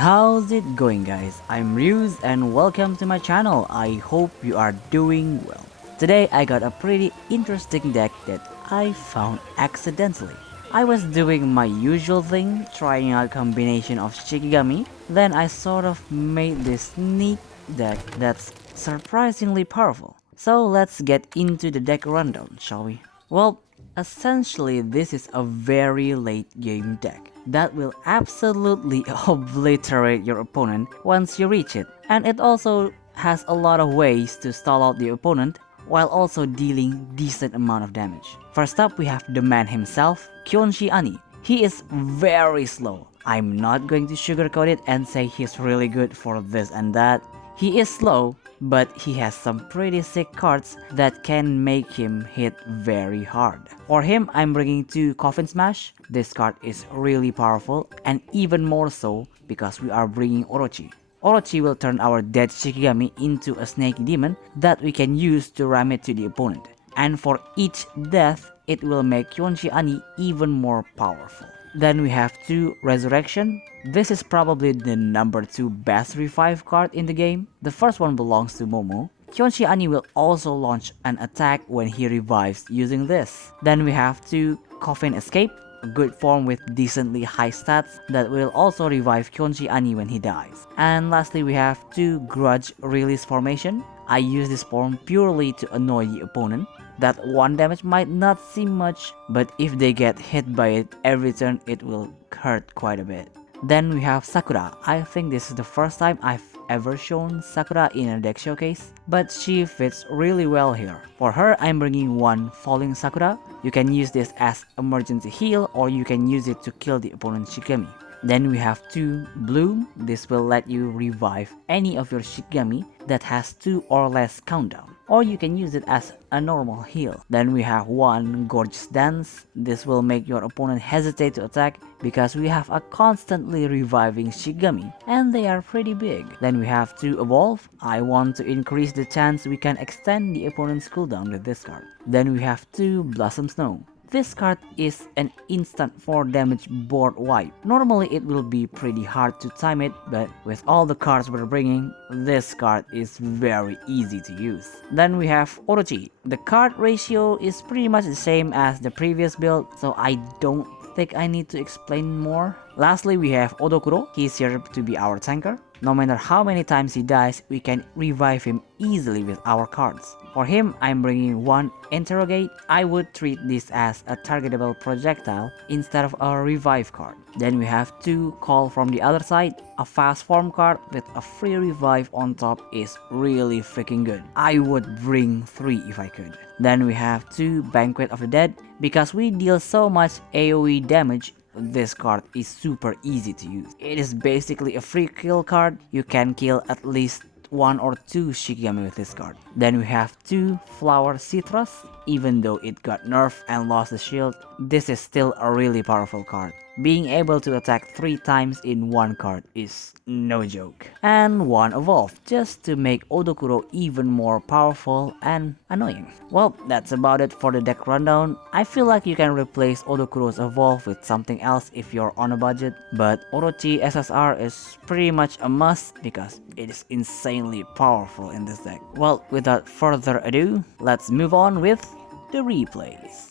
How's it going, guys? I'm Ryuz and welcome to my channel. I hope you are doing well. Today I got a pretty interesting deck that I found accidentally. I was doing my usual thing, trying out a combination of Shikigami, then I sort of made this neat deck that's surprisingly powerful. So let's get into the deck rundown, shall we? Well, essentially this is a very late game deck that will absolutely obliterate your opponent once you reach it, and it also has a lot of ways to stall out the opponent while also dealing decent amount of damage. First up, we have the man himself, Kyonshi Ani. He is very slow. I'm not going to sugarcoat it and say he's really good for this and that. He is slow, but he has some pretty sick cards that can make him hit very hard. For him, I'm bringing 2 Coffin Smash. This card is really powerful, and even more so because we are bringing Orochi. Orochi will turn our dead Shikigami into a snake demon that we can use to ram it to the opponent. And for each death, it will make Kyonshi Ani even more powerful. Then we have 2 Resurrection. This is probably the number 2 best revive card in the game. The first one belongs to Momo. Kyonshi Ani will also launch an attack when he revives using this. Then we have 2 Coffin Escape, a good form with decently high stats that will also revive Kyonshi Ani when he dies. And lastly, we have 2 Grudge Release Formation. I use this form purely to annoy the opponent. That 1 damage might not seem much, but if they get hit by it every turn, it will hurt quite a bit. Then we have Sakura. I think this is the first time I've ever shown Sakura in a deck showcase, but she fits really well here. For her, I'm bringing 1 Falling Sakura. You can use this as emergency heal, or you can use it to kill the opponent's Shikigami. Then we have 2 Bloom. This will let you revive any of your Shikigami that has 2 or less countdown, or you can use it as a normal heal. Then we have 1 Gorgeous Dance. This will make your opponent hesitate to attack because we have a constantly reviving Shikigami and they are pretty big. Then we have 2 Evolve. I want to increase the chance we can extend the opponent's cooldown with this card. Then we have 2 Blossom Snow. This card is an instant 4 damage board wipe. Normally it will be pretty hard to time it, but with all the cards we're bringing, this card is very easy to use. Then we have Orochi. The card ratio is pretty much the same as the previous build, so I don't think I need to explain more. Lastly, we have Odokuro. He's here to be our tanker. No matter how many times he dies, we can revive him easily with our cards. For him, I'm bringing 1 Interrogate. I would treat this as a targetable projectile instead of a revive card. Then we have 2 Call from the Other Side. A fast form card with a free revive on top is really freaking good. I would bring 3 if I could. Then we have 2 Banquet of the Dead. Because we deal so much AoE damage, this card is super easy to use. It is basically a free kill card. You can kill at least 1 or 2 Shikigami with this card. Then we have 2 Flower Citrus. Even though it got nerfed and lost the shield, this is still a really powerful card. Being able to attack 3 times in 1 card is no joke. And 1 Evolve, just to make Odokuro even more powerful and annoying. Well, that's about it for the deck rundown. I feel like you can replace Odokuro's Evolve with something else if you're on a budget, but Orochi SSR is pretty much a must because it is insanely powerful in this deck. Well, without further ado, let's move on with the replays.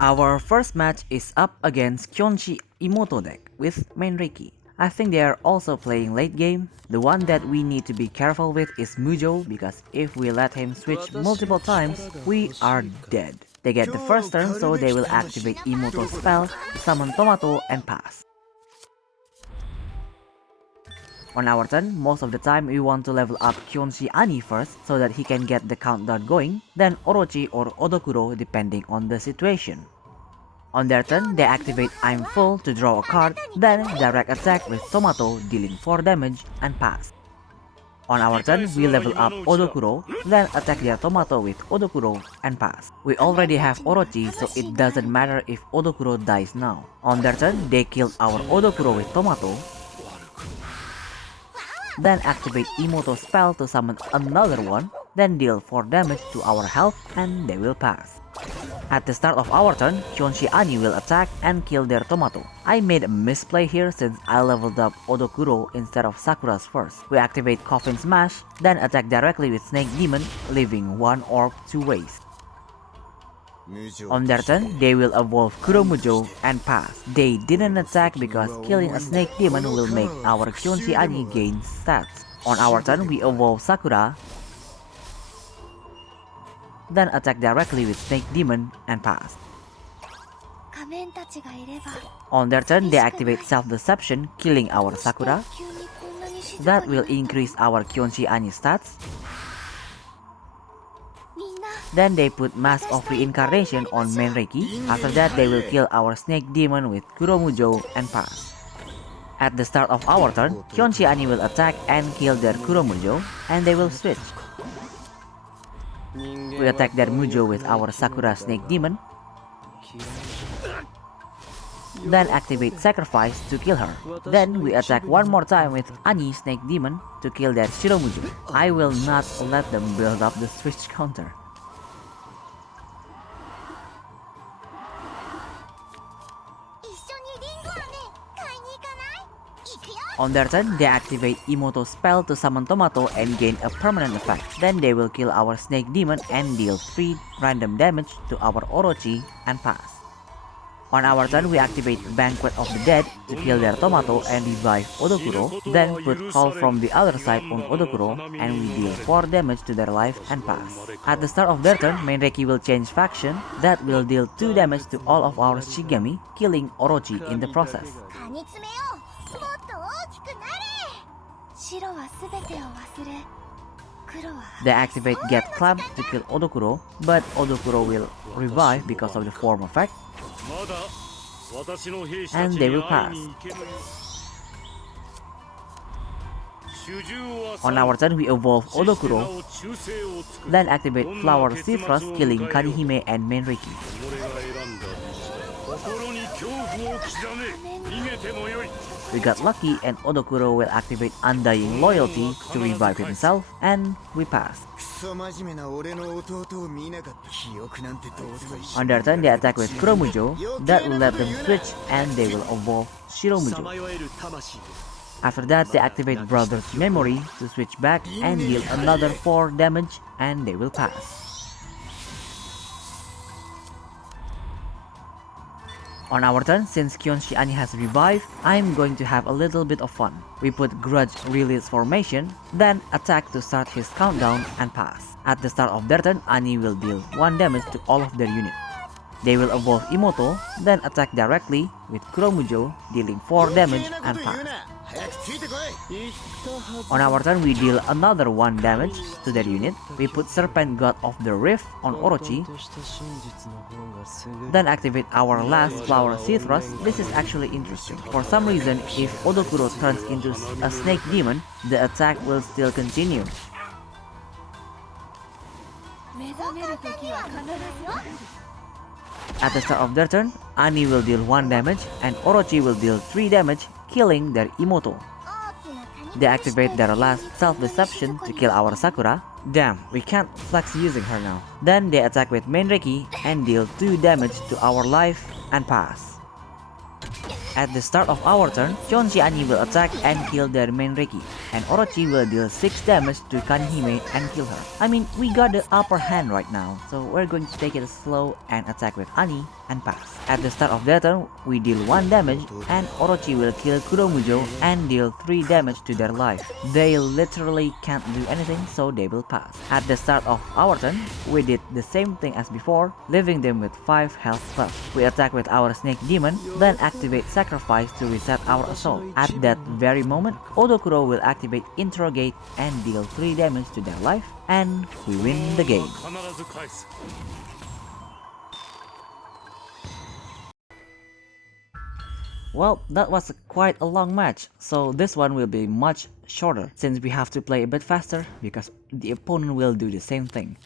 Our first match is up against Kyonshi Imouto deck with Menreiki. I think they are also playing late game. The one that we need to be careful with is Mujo, because if we let him switch multiple times, we are dead. They get the first turn, so they will activate Imouto's spell, summon Tomato, and pass. On our turn, most of the time we want to level up Kyonshi Ani first so that he can get the countdown going, then Orochi or Odokuro depending on the situation. On their turn, they activate I'm Full to draw a card, then direct attack with Tomato dealing 4 damage and pass. On our turn, we level up Odokuro, then attack their Tomato with Odokuro and pass. We already have Orochi, so it doesn't matter if Odokuro dies now. On their turn, they killed our Odokuro with Tomato, then activate Imouto's spell to summon another one, then deal 4 damage to our health and they will pass. At the start of our turn, Kyonshi Ani will attack and kill their Tomato. I made a misplay here since I leveled up Odokuro instead of Sakura's first. We activate Coffin Smash, then attack directly with Snake Demon, leaving one orb to waste. On their turn, they will evolve Kuromujo and pass. They didn't attack because killing a Snake Demon will make our Kyonshi Ani gain stats. On our turn, we evolve Sakura, then attack directly with Snake Demon and pass. On their turn, they activate Self-Deception, killing our Sakura. That will increase our Kyonshi Ani stats. Then they put Mask of Reincarnation on Menreiki. After that, they will kill our Snake Demon with Kuromujo and pass. At the start of our turn, Kyonshi Ani will attack and kill their Kuromujo, and they will switch. We attack their Mujo with our Sakura Snake Demon, then activate Sacrifice to kill her. Then we attack one more time with Ani Snake Demon to kill their Shiromujo. I will not let them build up the switch counter. On their turn, they activate Imouto spell to summon Tomato and gain a permanent effect. Then they will kill our Snake Demon and deal 3 random damage to our Orochi and pass. On our turn, we activate Banquet of the Dead to kill their Tomato and revive Odokuro, then put Call from the other side on Odokuro and we deal 4 damage to their life and pass. At the start of their turn, Menreiki will change faction, that will deal 2 damage to all of our Shikigami, killing Orochi in the process. They activate Get Clap to kill Odokuro, but Odokuro will revive because of the form effect, and they will pass. On our turn, we evolve Odokuro, then activate Flower Citrus, killing Kanihime and Menreiki. We got lucky and Odokuro will activate Undying Loyalty to revive himself, and we pass. On their turn, they attack with Kuromujo, that will let them switch and they will evolve Shiromujo. After that, they activate Brother's Memory to switch back and deal another 4 damage and they will pass. On our turn, since Kyonshi Ani has revived, I'm going to have a little bit of fun. We put Grudge Release Formation, then attack to start his countdown and pass. At the start of their turn, Ani will deal 1 damage to all of their units. They will evolve Imouto, then attack directly with Kuromujo, dealing 4 damage and pass. On our turn, we deal another 1 damage to their unit. We put Serpent God of the Rift on Orochi, then activate our last Flower Citrus. This is actually interesting. For some reason, if Odokuro turns into a Snake Demon, the attack will still continue. At the start of their turn, Ani will deal 1 damage and Orochi will deal 3 damage, killing their Imouto. They activate their last Self-Deception to kill our Sakura. Damn, we can't flex using her now. Then they attack with Menreiki and deal 2 damage to our life and pass. At the start of our turn, Kyonshi Ani will attack and kill their Menreiki, and Orochi will deal 6 damage to Kanihime and kill her. I mean, we got the upper hand right now, so we're going to take it slow and attack with Ani and pass. At the start of their turn, we deal 1 damage, and Orochi will kill Kuromujo and deal 3 damage to their life. They literally can't do anything, so they will pass. At the start of our turn, we did the same thing as before, leaving them with 5 health left. We attack with our Snake Demon, then activate Sacrifice to reset our assault. At that very moment, Odokuro will activate Interrogate and deal 3 damage to their life, and we win the game. Well, that was quite a long match, so this one will be much shorter since we have to play a bit faster because the opponent will do the same thing.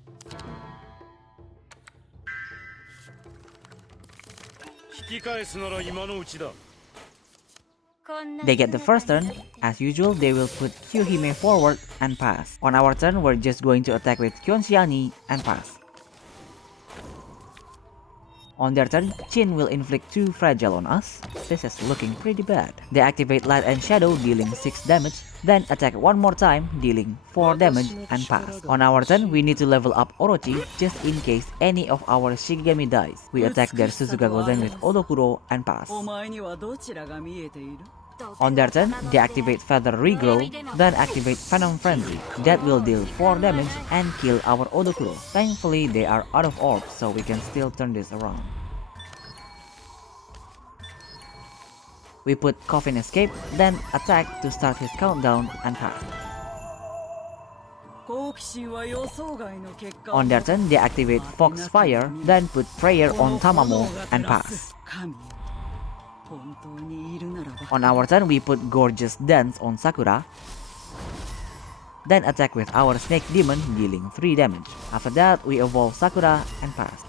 They get the first turn. As usual, they will put Kyuhime forward and pass. On our turn, we're just going to attack with Kyonshi Ani and pass. On their turn, Chin will inflict 2 fragile on us. This is looking pretty bad. They activate Light and Shadow, dealing 6 damage, then attack one more time, dealing 4 damage and pass. On our turn, we need to level up Orochi just in case any of our Shikigami dies. We attack their Suzuka Gozen with Odokuro and pass. On their turn, they activate Feather Regrow, then activate Venom Frenzy. That will deal 4 damage and kill our Odokuro. Thankfully, they are out of orbs, so we can still turn this around. We put Coffin Escape, then attack to start his countdown and pass. On their turn, they activate Foxfire, then put Prayer on Tamamo and pass. On our turn, we put Gorgeous Dance on Sakura, then attack with our Snake Demon, dealing 3 damage. After that, we evolve Sakura and pass.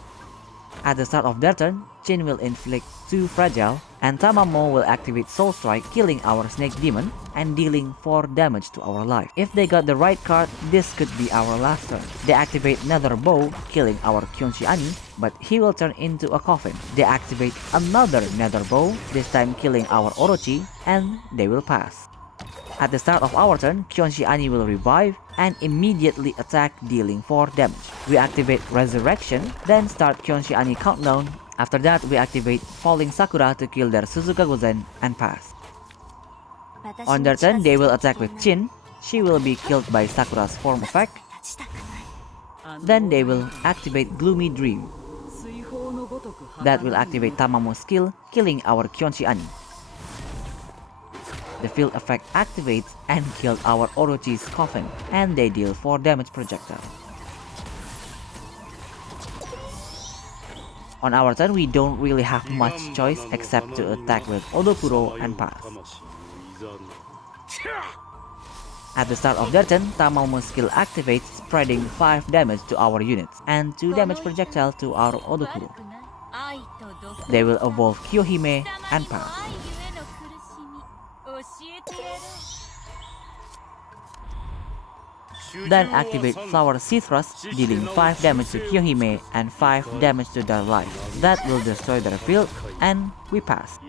At the start of their turn, Chin will inflict 2 fragile, and Tamamo will activate Soul Strike, killing our Snake Demon and dealing 4 damage to our life. If they got the right card, this could be our last turn. They activate Nether Bow, killing our Kyonshi Ani, but he will turn into a coffin. They activate another Nether Bow, this time killing our Orochi, and they will pass. At the start of our turn, Kyonshi Ani will revive and immediately attack, dealing 4 damage. We activate Resurrection, then start Kyonshi Ani countdown. After that, we activate Falling Sakura to kill their Suzuka Gozen and pass. On their turn, they will attack with Chin. She will be killed by Sakura's form effect. Then they will activate Gloomy Dream. That will activate Tamamo's skill, killing our Kyonshi Ani. The field effect activates and kills our Orochi's coffin, and they deal 4 damage projectile. On our turn, we don't really have much choice except to attack with Odokuro and pass. At the start of their turn, Tamamo's skill activates, spreading 5 damage to our units and 2 damage projectile to our Odokuro. They will evolve Kyohime and pass. Then activate Flower Sea Thrust, dealing 5 damage to Kyohime and 5 damage to their life. That will destroy their field, and we pass.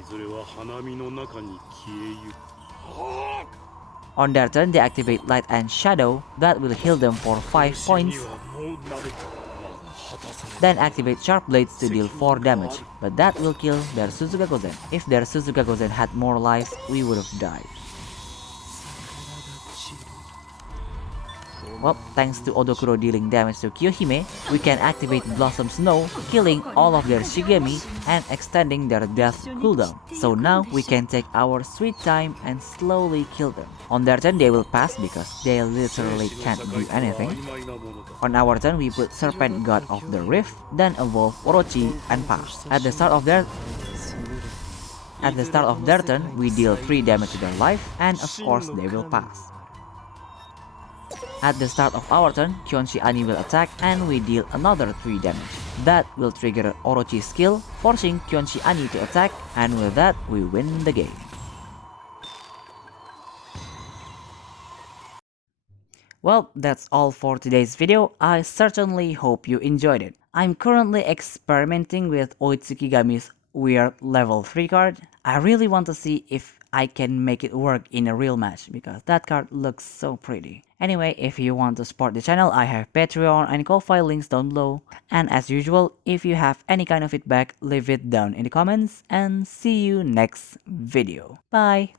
On their turn, they activate Light and Shadow. That will heal them for 5 points. Then activate Sharp Blades to deal 4 damage, but that will kill their Suzuka Gozen. If their Suzuka Gozen had more lives, we would have died. Well, thanks to Odokuro dealing damage to Kyohime, we can activate Blossom Snow, killing all of their Shigami and extending their death cooldown. So now we can take our sweet time and slowly kill them. On their turn, they will pass because they literally can't do anything. On our turn, we put Serpent God of the Rift, then evolve Orochi and pass. At the start of their turn, we deal 3 damage to their life, and of course they will pass. At the start of our turn, Kyonshi Ani will attack and we deal another 3 damage. That will trigger Orochi's skill, forcing Kyonshi Ani to attack, and with that, we win the game. Well, that's all for today's video. I certainly hope you enjoyed it. I'm currently experimenting with Oitsukigami's weird level 3 card. I really want to see if I can make it work in a real match because that card looks so pretty. Anyway, if you want to support the channel, I have Patreon and Ko-Fi links down below. And as usual, if you have any kind of feedback, leave it down in the comments, and see you next video. Bye!